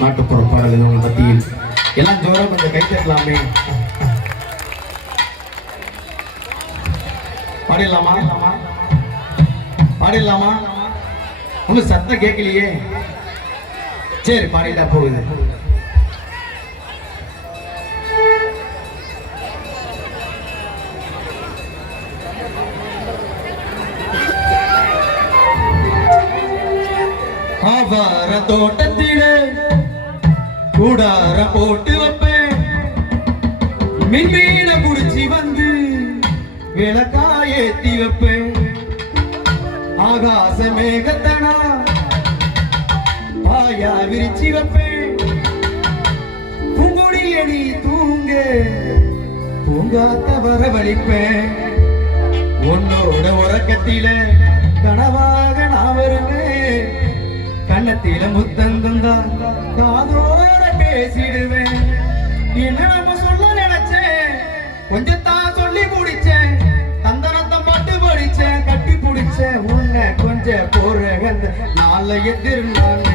நாட்டுப்புற பாடல்கள் மத்தியில் எல்லாம் ஜோரா கொஞ்சம் கை தட்டலாமே. பாடிடலாமா பாடிடலாமா? ஒன்னும் சத்தம் கேட்கலையே. சரி பாடிட்டா போகுது. ஆவார தோட்டத்திலே கூடார போட்டு வைப்பேன், மீன புடிச்சி வந்து விளக்காயேத்தி வைப்பேன். ஆகாச மேகத்தனா பாயா விரிச்சி வைப்பேன், பூங்குடியடி தூங்க பூங்காத்த வரவழிப்பேன். உன்னோட உறக்கத்தில கனவாக நான் வருவேன், கண்ணத்தில முத்தந்தந்தா காதோட பேசிடுவேன். என்ன நம்ம சொல்ல நினைச்சேன், கொஞ்சத்தான் சொல்லி முடிச்சேன். தந்தனத்தை பாட்டு படிச்சேன், கட்டி பிடிச்சேன். உன்னை கொஞ்சம் போற நாளை எதிர் நான்